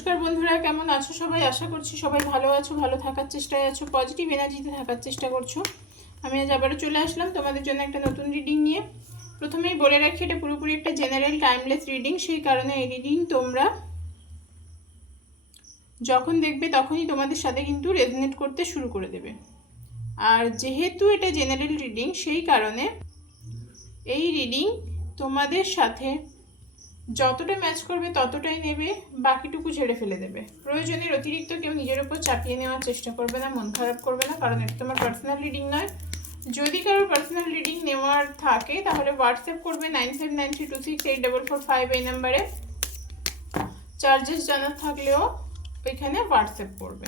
নমস্কার বন্ধুরা, কেমন আছো সবাই? আশা করছি সবাই ভালো আছো, ভালো থাকার চেষ্টায় আছো পজিটিভ এনার্জিতে থাকার চেষ্টা করছ। আমি আজ আবারও চলে আসলাম তোমাদের জন্য একটা নতুন রিডিং নিয়ে। প্রথমেই বলে রাখি, এটা পুরোপুরি একটা জেনারেল টাইমলেস রিডিং সেই কারণে এই রিডিং তোমরা যখন দেখবে তখনই তোমাদের সাথে কিন্তু রেজনেট করতে শুরু করে দেবে। আর যেহেতু এটা জেনারেল রিডিং সেই কারণে এই রিডিং তোমাদের সাথে যতটা ম্যাচ করবে ততটাই নেবে, বাকিটুকু ছেড়ে ফেলে দেবে। প্রয়োজনের অতিরিক্ত কেউ নিজের উপর চাপিয়ে নেওয়ার চেষ্টা করবে না, মন খারাপ করবে না, কারণ এটা তোমার পার্সোনাল রিডিং নয়। যদি কারোর পার্সোনাল রিডিং নেওয়ার থাকে, তাহলে হোয়াটসঅ্যাপ করবে nine seven nine three two six eight double four five এই নাম্বারে চার্জেস জানার থাকলেও ওইখানে হোয়াটসঅ্যাপ করবে।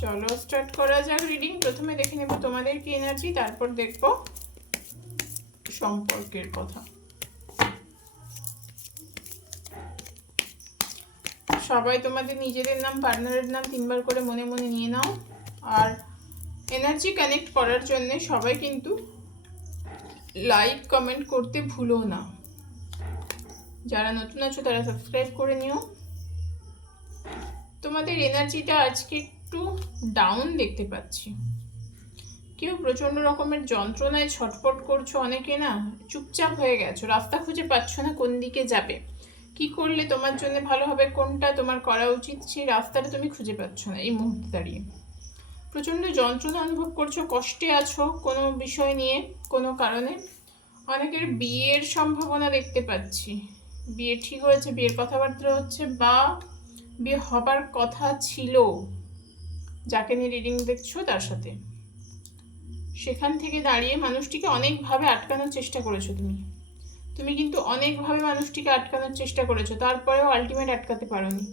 চলো স্টার্ট করা যাক রিডিং প্রথমে দেখে নেব তোমাদের কি এনার্জি তারপর দেখব সম্পর্কের কথা। সবাই তোমাদের নিজেদের নাম পার্টনারের নাম তিনবার করে মনে মনে নিয়ে নাও। আর এনার্জি কানেক্ট করার জন্য সবাই কিন্তু লাইক কমেন্ট করতে ভুলো না। যারা নতুন আছো, তারা সাবস্ক্রাইব করে নিও। তোমাদের এনার্জিটা আজকে একটু ডাউন দেখতে পাচ্ছি। কেউ প্রচণ্ড রকমের যন্ত্রণায় ছটফট করছ অনেকে না? চুপচাপ হয়ে গেছো, রাস্তা খুঁজে পাচ্ছ না কোন দিকে যাবে। কি করলে তোমার জন্য ভালো হবে, কোনটা তোমার করা উচিত, সেই রাস্তাটা তুমি খুঁজে পাচ্ছ না এই মুহূর্তে দাঁড়িয়ে। প্রচণ্ড যন্ত্রণা অনুভব করছ, কষ্টে আছো কোনো বিষয় নিয়ে, কোনো কারণে? অনেকের বিয়ের সম্ভাবনা দেখতে পাচ্ছি। বিয়ে ঠিক হয়েছে, বিয়ের কথাবার্তা হচ্ছে বা বিয়ে হবার কথা ছিল। যাকে নিয়ে রিডিং দেখছ তার সাথে। সেখান থেকে দাঁড়িয়ে মানুষটিকে অনেকভাবে আটকানোর চেষ্টা করেছ তুমি। তুমি কিন্তু অনেকভাবে মানুষটিকে আটকানোর চেষ্টা করেছ, তারপরেও আলটিমেট আটকাতে পারোনি।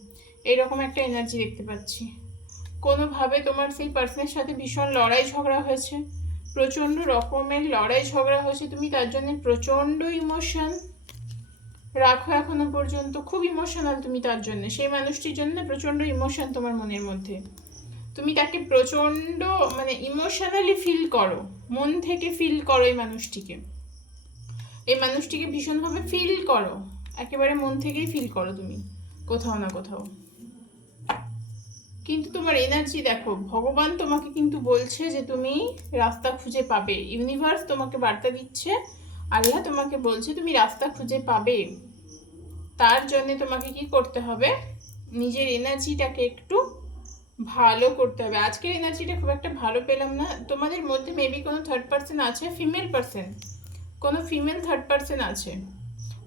এইরকম একটা এনার্জি দেখতে পাচ্ছি। কোনোভাবে তোমার সেই পার্সনের সাথে ভীষণ লড়াই ঝগড়া হয়েছে, প্রচণ্ড রকমের লড়াই ঝগড়া হয়েছে, তুমি তার জন্য প্রচণ্ড ইমোশন রাখো এখনও পর্যন্ত। খুব ইমোশনাল তুমি তার জন্য। সেই মানুষটির জন্য প্রচণ্ড ইমোশন তোমার মনের মধ্যে। তুমি তাকে প্রচণ্ড মানে ইমোশনালি ফিল করো। মন থেকে ফিল করো এই মানুষটিকে। এই মানুষটিকে ভীষণভাবে ফিল করো। একেবারে মন থেকেই ফিল করো তুমি, কোথাও না কোথাও। কিন্তু তোমার এনার্জি দেখো, ভগবান তোমাকে কিন্তু বলছে যে তুমি রাস্তা খুঁজে পাবে। ইউনিভার্স তোমাকে বার্তা দিচ্ছে, আল্লাহ তোমাকে বলছে তুমি রাস্তা খুঁজে পাবে। তার জন্য তোমাকে কি করতে হবে? নিজের এনার্জিটাকে একটু ভালো করতে হবে। আজকের এনার্জিটা খুব একটা ভালো পেলাম না। তোমাদের মধ্যে মেবি কোনো থার্ড পার্সন আছে? ফিমেল পার্সন কোনো ফিমেল থার্ড পার্সন আছে?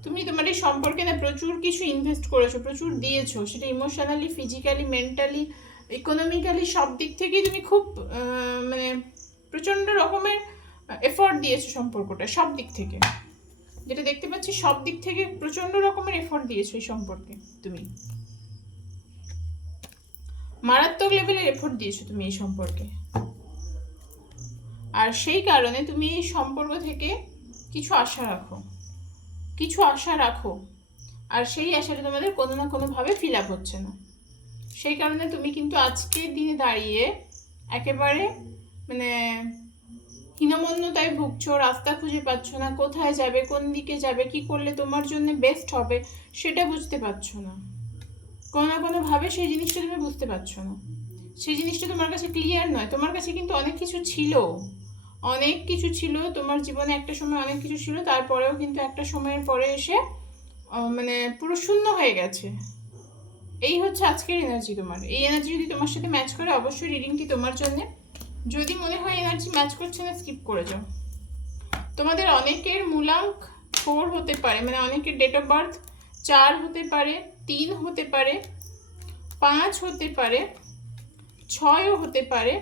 তুমি তোমার এই সম্পর্কে না প্রচুর কিছু ইনভেস্ট করেছ, প্রচুর দিয়েছ। সেটা ইমোশনালি ফিজিক্যালি মেন্টালি ইকোনমিক্যালি সব দিক থেকেই তুমি খুব মানে প্রচণ্ড রকমের এফোর্ট দিয়েছ সম্পর্কটা, সব দিক থেকে। যেটা দেখতে পাচ্ছি সব দিক থেকে প্রচণ্ড রকমের এফোর্ট দিয়েছ এই সম্পর্কে তুমি। মারাত্মক লেভেলের এফোর্ট দিয়েছ তুমি এই সম্পর্কে। আর সেই কারণে তুমি এই সম্পর্ক থেকে কিছু আশা রাখো। কিছু আশা রাখো। আর সেই আশাটা তোমাদের কোনো না কোনোভাবে ফিল আপ হচ্ছে না। সেই কারণে তুমি কিন্তু আজকের দিনে দাঁড়িয়ে একেবারে মানে হীনমন্যতায় ভুগছো, রাস্তা খুঁজে পাচ্ছ না, কোথায় যাবে, কোন দিকে যাবে, কি করলে তোমার জন্য বেস্ট হবে, সেটা বুঝতে পারছ না। কোনো না কোনোভাবে সেই জিনিসটা তুমি বুঝতে পারছ না। সেই জিনিসটা তোমার কাছে ক্লিয়ার নয়। তোমার কাছে কিন্তু অনেক কিছু ছিল। অনেক কিছু ছিল। তোমার জীবনে একটা সময় অনেক কিছু ছিল। তারপরেও কিন্তু একটা সময়ের পরে এসে মানে পুরো শূন্য হয়ে গেছে। এই হচ্ছে আজকের এনার্জি তোমার। এই এনার্জি যদি তোমার সাথে ম্যাচ করে, অবশ্যই রিডিংটি তোমার জন্য। যদি মনে হয় এনার্জি ম্যাচ করছে না স্কিপ করে যাও। তোমাদের অনেকের মূলাঙ্ক ফোর হতে পারে মানে অনেকের ডেট অফ বার্থ চার হতে পারে। তিন হতে পারে, পাঁচ হতে পারে, ছয়ও হতে পারে।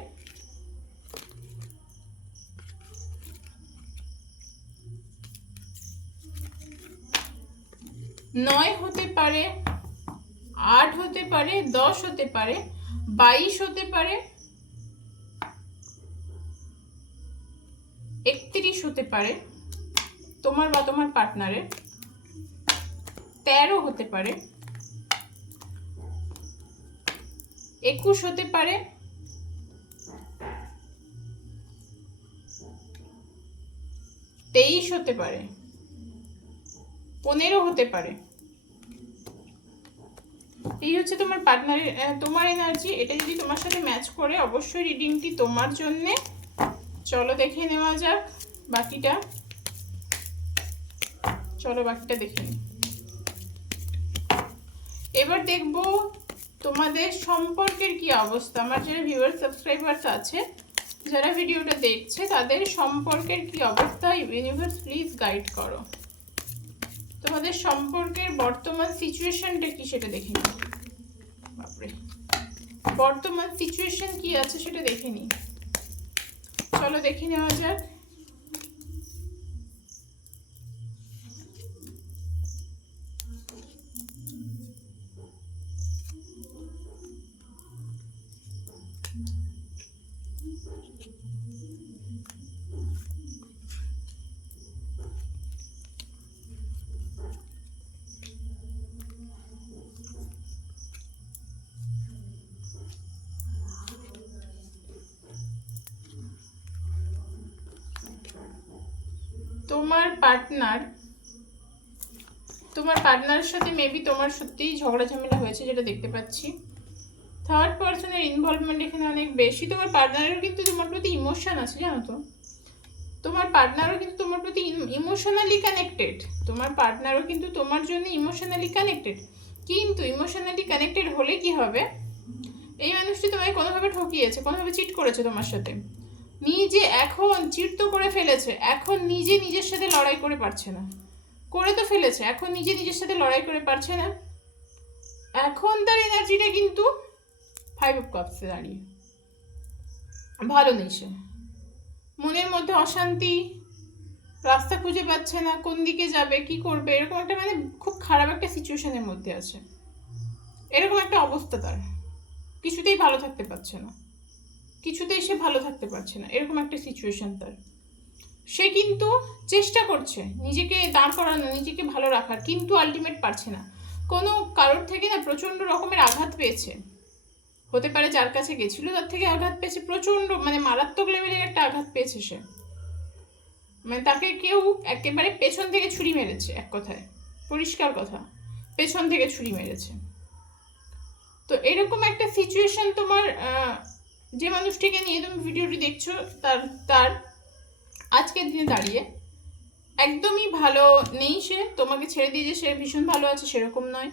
নয় হতে পারে, আট হতে পারে, দশ হতে পারে, বাইশ হতে পারে, একত্রিশ হতে পারে, তোমার বা তোমার পার্টনারের তেরো হতে পারে একুশ হতে পারে। তেইশ হতে পারে। পনেরো হতে পারে। এই হচ্ছে তোমার পার্টনারের তোমার এনার্জি এটা যদি তোমার সাথে ম্যাচ করে, অবশ্যই রিডিংটি তোমার জন্যে। চলো দেখে নেওয়া যাক বাকিটা। চলো বাকিটা দেখে এবার দেখব তোমাদের সম্পর্কের কি অবস্থা? আমার যারা ভিউয়ার সাবস্ক্রাইবার্স আছে, যারা ভিডিওটা দেখছে, তাদের সম্পর্কের কি অবস্থা? ইউনিভার্স প্লিজ গাইড করো। তোমাদের সম্পর্কের বর্তমান সিচুয়েশনটা কি সেটা দেখে নিই বাপরে। বর্তমান সিচুয়েশন কি আছে সেটা দেখে নিই। চলো দেখে নেওয়া যাক। তোমার পার্টনার তোমার পার্টনারের সাথে মেবি তোমার সত্যিই ঝগড়া ঝামেলা হয়েছে যেটা দেখতে পাচ্ছি। থার্ড পার্সনের ইনভলভমেন্ট এখানে অনেক বেশি। তোমার পার্টনারেরও কিন্তু তোমার প্রতি ইমোশন আছে, জানো তো? তোমার পার্টনারও কিন্তু তোমার প্রতি ইমোশনালি কানেক্টেড তোমার পার্টনারও কিন্তু তোমার জন্য ইমোশনালি কানেক্টেড কিন্তু ইমোশনালি কানেক্টেড হলে কি হবে? এই মানুষটি তোমাকে কোনোভাবে ঠকিয়েছে, কোনোভাবে চিট করেছে তোমার সাথে। নিজে এখন চিট তো করে ফেলেছে, এখন নিজে নিজের সাথে লড়াই করে পারছে না। করে তো ফেলেছে, এখন নিজে নিজের সাথে লড়াই করে পারছে না। এখন তার এনার্জিটা কিন্তু ফাইভ অফ কাপসে দাঁড়িয়ে। ভালো নেই সে। মনের মধ্যে অশান্তি, রাস্তা খুঁজে পাচ্ছে না, কোন দিকে যাবে, কি করবে, এরকম একটা মানে খুব খারাপ একটা সিচুয়েশনের মধ্যে আছে। এরকম একটা অবস্থা তার। কিছুতেই ভালো থাকতে পারছে না। কিছুতেই সে ভালো থাকতে পারছে না। এরকম একটা সিচুয়েশন তার। সে কিন্তু চেষ্টা করছে নিজেকে দাঁড় করানো, নিজেকে ভালো রাখার, কিন্তু আলটিমেট পারছে না। কোনো কারোর থেকে না প্রচণ্ড রকমের আঘাত পেয়েছে। হতে পারে যার কাছে গেছিল, তার থেকে আঘাত পেয়েছে, প্রচণ্ড মানে মারাত্মক লেভেলের একটা আঘাত পেয়েছে সে। মানে তাকে কেউ একেবারে পেছন থেকে ছুরি মেরেছে এক কথায়। পরিষ্কার কথা, পেছন থেকে ছুরি মেরেছে। তো এরকম একটা সিচুয়েশন তোমার যে মানুষটিকে নিয়ে তুমি ভিডিওটি দেখছ, তার তার আজকের দিনে দাঁড়িয়ে একদমই ভালো নেই সে। তোমাকে ছেড়ে দিয়ে যে সে ভীষণ ভালো আছে সেরকম নয়।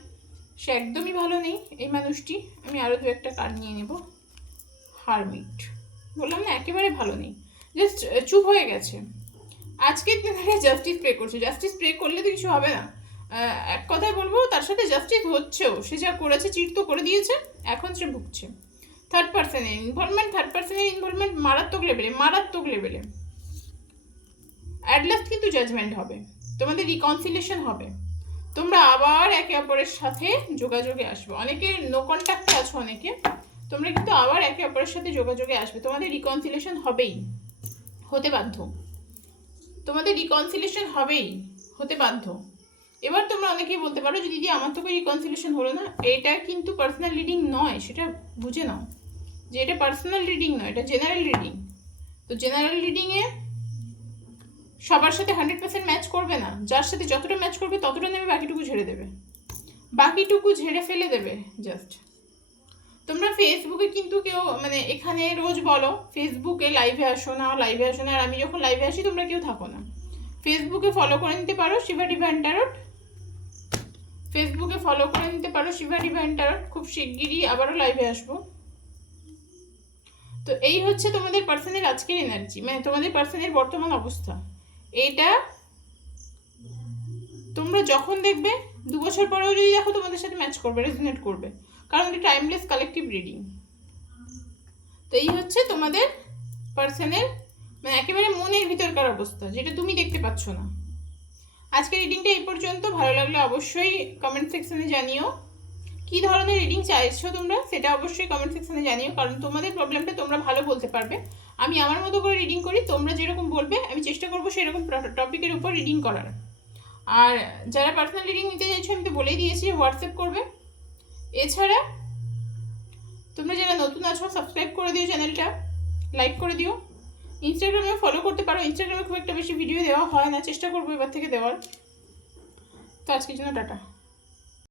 সে একদমই ভালো নেই এই মানুষটি। আমি আরও দু একটা কার্ড নিয়ে নেব। হারমিট। বললাম না, একেবারে ভালো নেই। জাস্ট চুপ হয়ে গেছে। আজকের দিনে জাস্টিস প্রে করছে। জাস্টিস প্রে করলে তো কিছু হবে না। এক কথায় বলব, তার সাথে জাস্টিস হচ্ছেও। সে যা করেছে চিট তো করে দিয়েছে। এখন সে ভুগছে। থার্ড পার্সনের ইনভলভমেন্ট থার্ড পার্সনের ইনভলভমেন্ট মারাত্মক লেভেলে মারাত্মক লেভেলে অ্যাট লাস্ট কিন্তু জাজমেন্ট হবে, তোমাদের রিকনসিলেশন হবে। তোমরা আবার একে অপরের সাথে যোগাযোগে আসবে। অনেকে নো কন্ট্যাক্টে আছো অনেকে, তোমরা কিন্তু আবার একে অপরের সাথে যোগাযোগে আসবে। তোমাদের রিকনসিলেশন হবেই, হতে বাধ্য। তোমাদের রিকনসিলেশন হবেই, হতে বাধ্য। এবার তোমরা অনেকেই বলতে পারো যে, দিদি, আমার তো কোনো রিকনসিলেশন হলো না। এটা কিন্তু পার্সোনাল রিডিং নয়, সেটা বুঝে নাও। যে এটা পার্সোনাল রিডিং নয়, এটা জেনারেল রিডিং তো জেনারেল রিডিংয়ে সবার সাথে হান্ড্রেড পার্সেন্ট ম্যাচ করবে না। যার সাথে যতটা ম্যাচ করবে, ততটা নেবে, বাকিটুকু ঝেড়ে দেবে। বাকিটুকু ঝেড়ে ফেলে দেবে জাস্ট তোমরা ফেসবুকে কিন্তু কেউ মানে এখানে রোজ বলো ফেসবুকে লাইভে আসো না লাইভে আসো না, আর আমি যখন লাইভে আসি, তোমরা কেউ থাকো না। ফেসবুকে ফলো করে নিতে পারো শিবা ডিভাইন ট্যারট ফেসবুকে ফলো করে নিতে পারো শিবা ডিভাইন ট্যারট খুব শিগগিরই আবারও লাইভে আসব। তো এই হচ্ছে তোমাদের পার্সনের আজকের এনার্জি মানে তোমাদের পার্সনের বর্তমান অবস্থা। এটা তোমরা যখন দেখবে, দু বছর পরেও যদি দেখো, তোমাদের সাথে ম্যাচ করবে রেজনেট করবে। কারণ এটা টাইমলেস কালেকটিভ রিডিং তো এই হচ্ছে তোমাদের পার্সনের মানে একেবারে মনের ভিতরকার অবস্থা, যেটা তুমি দেখতে পাচ্ছ না। আজকের রিডিংটা এই পর্যন্ত, ভালো লাগলে অবশ্যই কমেন্ট সেকশনে জানিও। কি ধরনের রিডিং চাইছো তোমরা, সেটা অবশ্যই কমেন্ট সেকশনে জানিও, কারণ তোমাদের প্রবলেমটা তোমরা ভালো বলতে পারবে। আমি আমার মতো করে রিডিং করি, তোমরা যেরকম বলবে, আমি চেষ্টা করব সেরকম টপিকের উপর রিডিং করার। আর যারা পার্সোনাল রিডিং নিতে চাইছো, আমি তো বলেই দিয়েছি হোয়াটসঅ্যাপ করবে। এছাড়া তোমরা যারা নতুন আছো সাবস্ক্রাইব করে দিও চ্যানেলটা লাইক করে দিও। ইনস্টাগ্রামে ফলো করতে পারো ইনস্টাগ্রামে খুব একটা বেশি ভিডিও দেওয়া হয় না, চেষ্টা করব এবার থেকে দেওয়ার। তো আজকের জন্য টাটা।